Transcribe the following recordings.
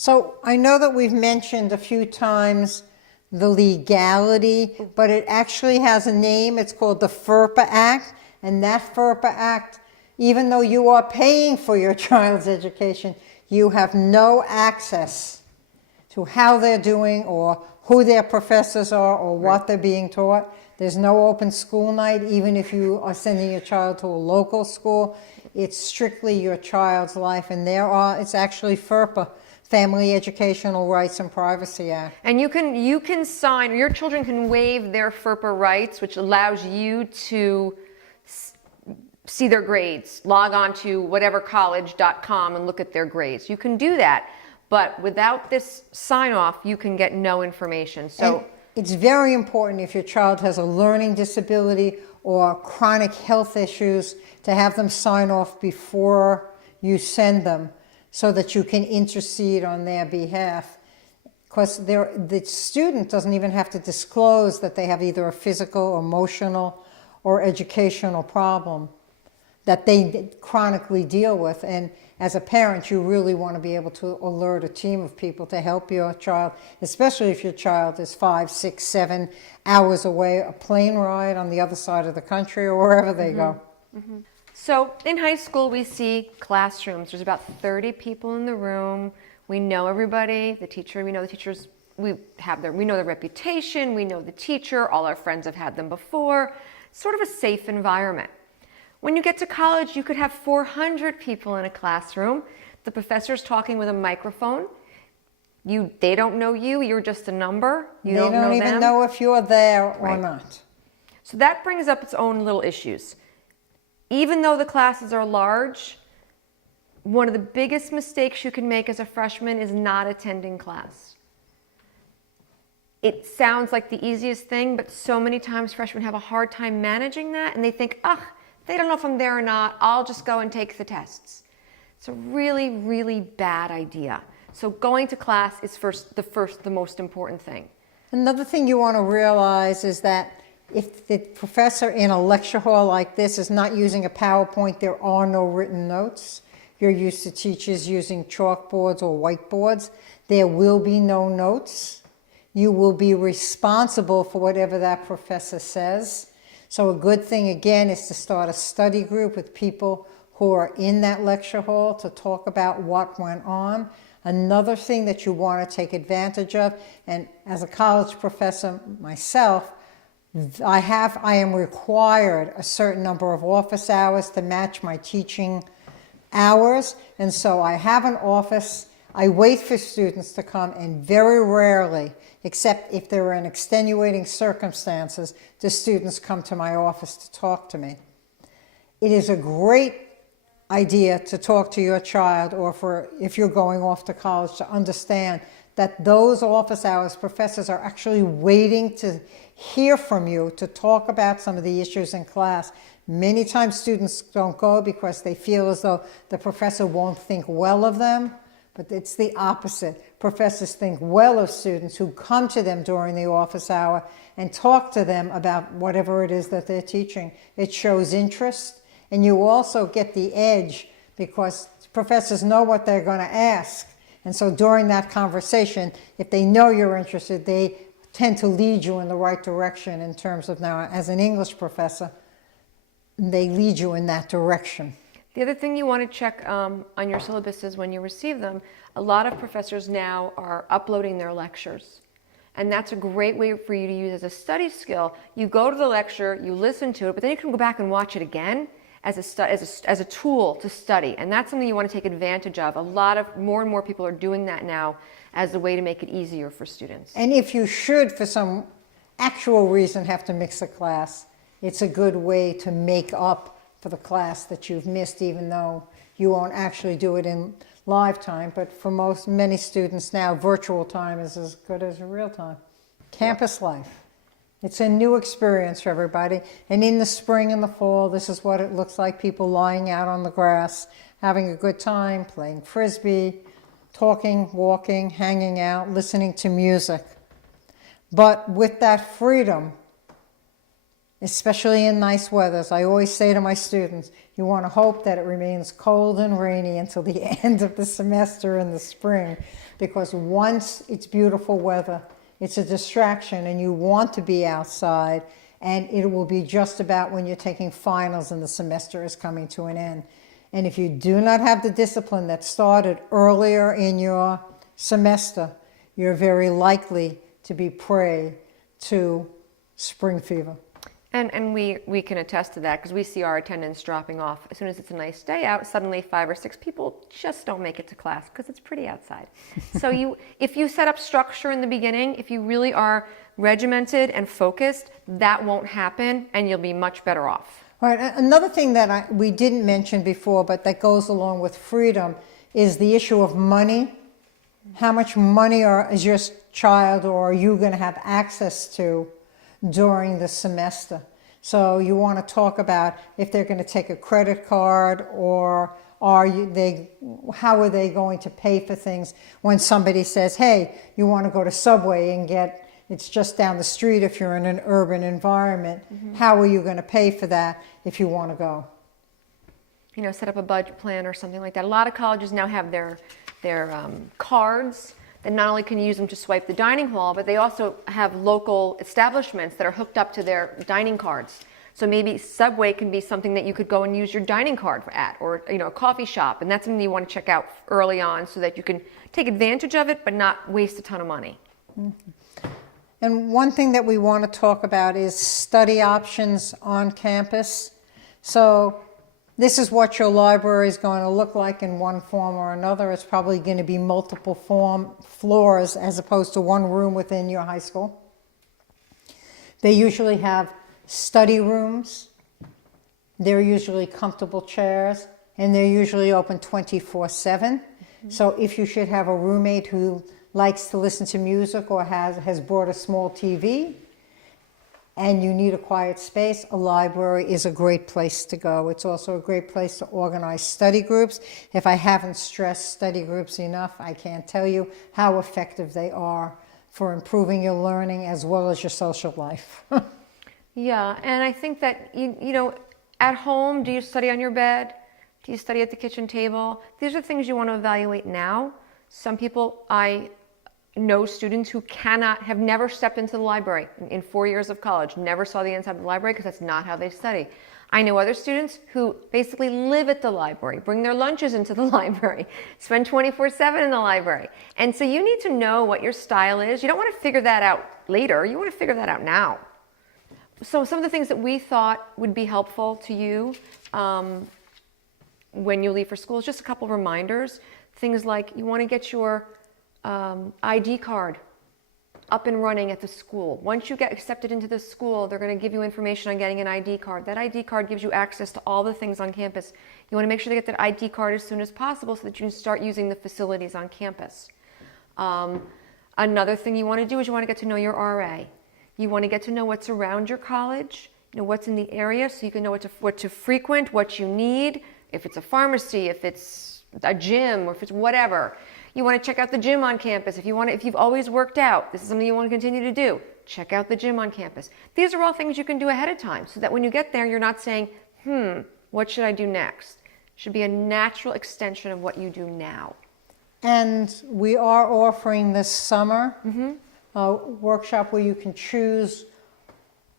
So I know that we've mentioned a few times the legality, but it actually has a name. It's called the FERPA Act. And that FERPA Act, even though you are paying for your child's education, you have no access to how they're doing or who their professors are or what they're being taught. There's no open school night, even if you are sending your child to a local school. It's strictly your child's life, and it's actually FERPA, Family Educational Rights and Privacy Act. And you can sign, your children can waive their FERPA rights, which allows you to see their grades, log on to whatevercollege.com and look at their grades. You can do that, but without this sign off, you can get no information. So and it's very important if your child has a learning disability or chronic health issues to have them sign off before you send them so that you can intercede on their behalf. Because the student doesn't even have to disclose that they have either a physical, emotional, or educational problem that they chronically deal with. And as a parent, you really want to be able to alert a team of people to help your child, especially if your child is 5, 6, 7 hours away, a plane ride on the other side of the country or wherever they go. So in high school, we see classrooms. There's about 30 people in the room. We know everybody, the teacher, we know the teachers, we know their reputation, we know the teacher, all our friends have had them before. Sort of a safe environment. When you get to college, you could have 400 people in a classroom. The professor's talking with a microphone. They don't know you, you're just a number. They don't even know if you're there or not. So that brings up its own little issues. Even though the classes are large, one of the biggest mistakes you can make as a freshman is not attending class. It sounds like the easiest thing, but so many times freshmen have a hard time managing that, and they think, they don't know if I'm there or not, I'll just go and take the tests. It's a really, really bad idea. So going to class is the most important thing. Another thing you want to realize is that if the professor in a lecture hall like this is not using a PowerPoint, there are no written notes. You're used to teachers using chalkboards or whiteboards. There will be no notes. You will be responsible for whatever that professor says. So a good thing, again, is to start a study group with people who are in that lecture hall to talk about what went on. Another thing that you want to take advantage of, and as a college professor myself, I am required a certain number of office hours to match my teaching hours. And so I have an office. I wait for students to come, and very rarely, except if there are in extenuating circumstances, do students come to my office to talk to me. It is a great idea to talk to your child, or if you're going off to college, to understand that those office hours, professors are actually waiting to hear from you, to talk about some of the issues in class. Many times students don't go because they feel as though the professor won't think well of them. But it's the opposite. Professors think well of students who come to them during the office hour and talk to them about whatever it is that they're teaching. It shows interest, and you also get the edge because professors know what they're going to ask. And so during that conversation, if they know you're interested, they tend to lead you in the right direction in terms of, now, as an English professor, they lead you in that direction. The other thing you want to check on your syllabuses when you receive them, a lot of professors now are uploading their lectures. And that's a great way for you to use as a study skill. You go to the lecture, you listen to it, but then you can go back and watch it again as a tool to study. And that's something you want to take advantage of. More and more people are doing that now as a way to make it easier for students. And if you should, for some actual reason, have to mix a class, it's a good way to make up for the class that you've missed, even though you won't actually do it in live time. But for many students now, virtual time is as good as real time. Campus life. It's a new experience for everybody. And in the spring and the fall, this is what it looks like. People lying out on the grass, having a good time, playing Frisbee, talking, walking, hanging out, listening to music. But with that freedom especially in nice weathers. I always say to my students, you want to hope that it remains cold and rainy until the end of the semester in the spring, because once it's beautiful weather, it's a distraction and you want to be outside, and it will be just about when you're taking finals and the semester is coming to an end. And if you do not have the discipline that started earlier in your semester, you're very likely to be prey to spring fever. And we can attest to that because we see our attendance dropping off. As soon as it's a nice day out, suddenly 5 or 6 people just don't make it to class because it's pretty outside. So if you set up structure in the beginning, if you really are regimented and focused, that won't happen and you'll be much better off. All right, another thing that we didn't mention before, but that goes along with freedom, is the issue of money. How much money is your child or are you going to have access to during the semester? So you want to talk about if they're going to take a credit card, or how are they going to pay for things when somebody says, hey, you want to go to Subway and it's just down the street if you're in an urban environment. Mm-hmm. How are you going to pay for that if you want to go? Set up a budget plan or something like that. A lot of colleges now have their cards that not only can you use them to swipe the dining hall, but they also have local establishments that are hooked up to their dining cards. So maybe Subway can be something that you could go and use your dining card at, or a coffee shop, and that's something you want to check out early on so that you can take advantage of it but not waste a ton of money. Mm-hmm. And one thing that we want to talk about is study options on campus. So this is what your library is going to look like in one form or another. It's probably going to be multiple floors as opposed to one room within your high school. They usually have study rooms. They're usually comfortable chairs, and they're usually open 24/7. Mm-hmm. So if you should have a roommate who likes to listen to music or has brought a small TV, and you need a quiet space, a library is a great place to go. It's also a great place to organize study groups. If I haven't stressed study groups enough, I can't tell you how effective they are for improving your learning as well as your social life. Yeah, and I think that, at home, do you study on your bed? Do you study at the kitchen table? These are things you want to evaluate now. Some people, I know students who have never stepped into the library in 4 years of college, never saw the inside of the library because that's not how they study. I know other students who basically live at the library, bring their lunches into the library, spend 24/7 in the library. And so you need to know what your style is. You don't want to figure that out later. You want to figure that out now. So some of the things that we thought would be helpful to you when you leave for school is just a couple of reminders. Things like you want to get your ID card up and running at the school. Once you get accepted into the school, they're going to give you information on getting an ID card. That ID card gives you access to all the things on campus. You want to make sure to get that ID card as soon as possible so that you can start using the facilities on campus. Another thing you want to do is you want to get to know your RA. You want to get to know what's around your college, what's in the area, so you can know what to frequent, what you need, if it's a pharmacy, if it's a gym, or if it's whatever. You want to check out the gym on campus. If you've always worked out, this is something you want to continue to do. Check out the gym on campus. These are all things you can do ahead of time so that when you get there, you're not saying, what should I do next? It should be a natural extension of what you do now. And we are offering this summer a workshop where you can choose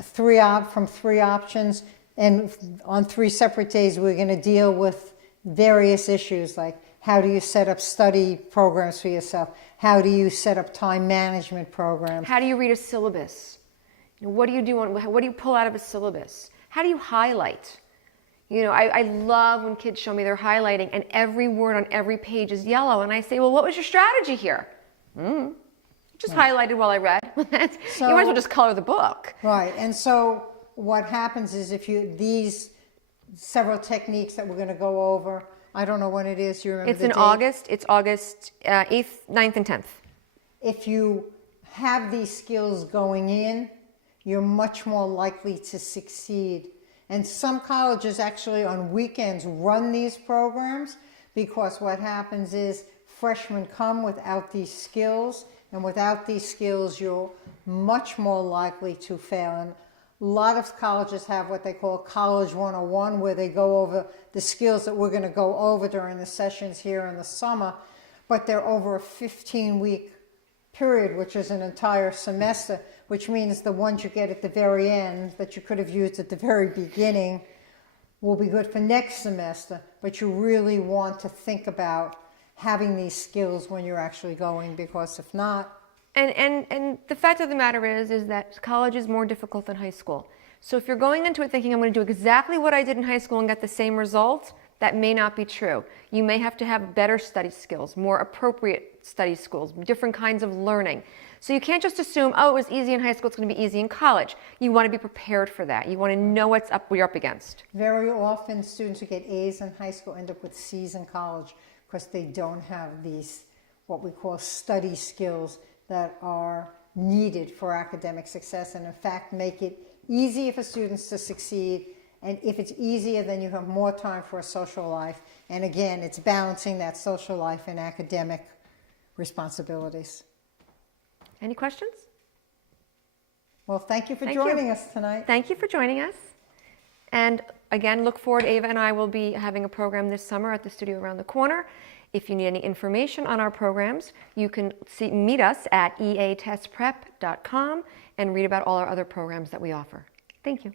from 3 options. And on 3 separate days, we're going to deal with various issues like how do you set up study programs for yourself? How do you set up time management programs? How do you read a syllabus? What do you do? What do you pull out of a syllabus? How do you highlight? I love when kids show me they're highlighting and every word on every page is yellow. And I say, well, what was your strategy here? Just highlighted while I read. You might as well just color the book. Right. And so what happens is these several techniques that we're going to go over, I don't know when it is. You remember the date? August. It's August 8th, 9th, and 10th. If you have these skills going in, you're much more likely to succeed. And some colleges actually on weekends run these programs because what happens is freshmen come without these skills, and without these skills, you're much more likely to fail. And A lot of colleges have what they call College 101, where they go over the skills that we're going to go over during the sessions here in the summer, but they're over a 15-week period, which is an entire semester, which means the ones you get at the very end that you could have used at the very beginning will be good for next semester, but you really want to think about having these skills when you're actually going, because if not... And the fact of the matter is that college is more difficult than high school. So if you're going into it thinking I'm going to do exactly what I did in high school and get the same result, that may not be true. You may have to have better study skills, more appropriate study skills, different kinds of learning. So you can't just assume, oh, it was easy in high school, it's going to be easy in college. You want to be prepared for that. You want to know what you're up against. Very often students who get A's in high school end up with C's in college because they don't have these, what we call study skills that are needed for academic success, and in fact make it easier for students to succeed. And if it's easier, then you have more time for a social life. And again, it's balancing that social life and academic responsibilities. Any questions? Well, thank you for joining us tonight. Thank you for joining us. And again, look forward. Ava and I will be having a program this summer at the studio around the corner. If you need any information on our programs, you can meet us at eatestprep.com and read about all our other programs that we offer. Thank you.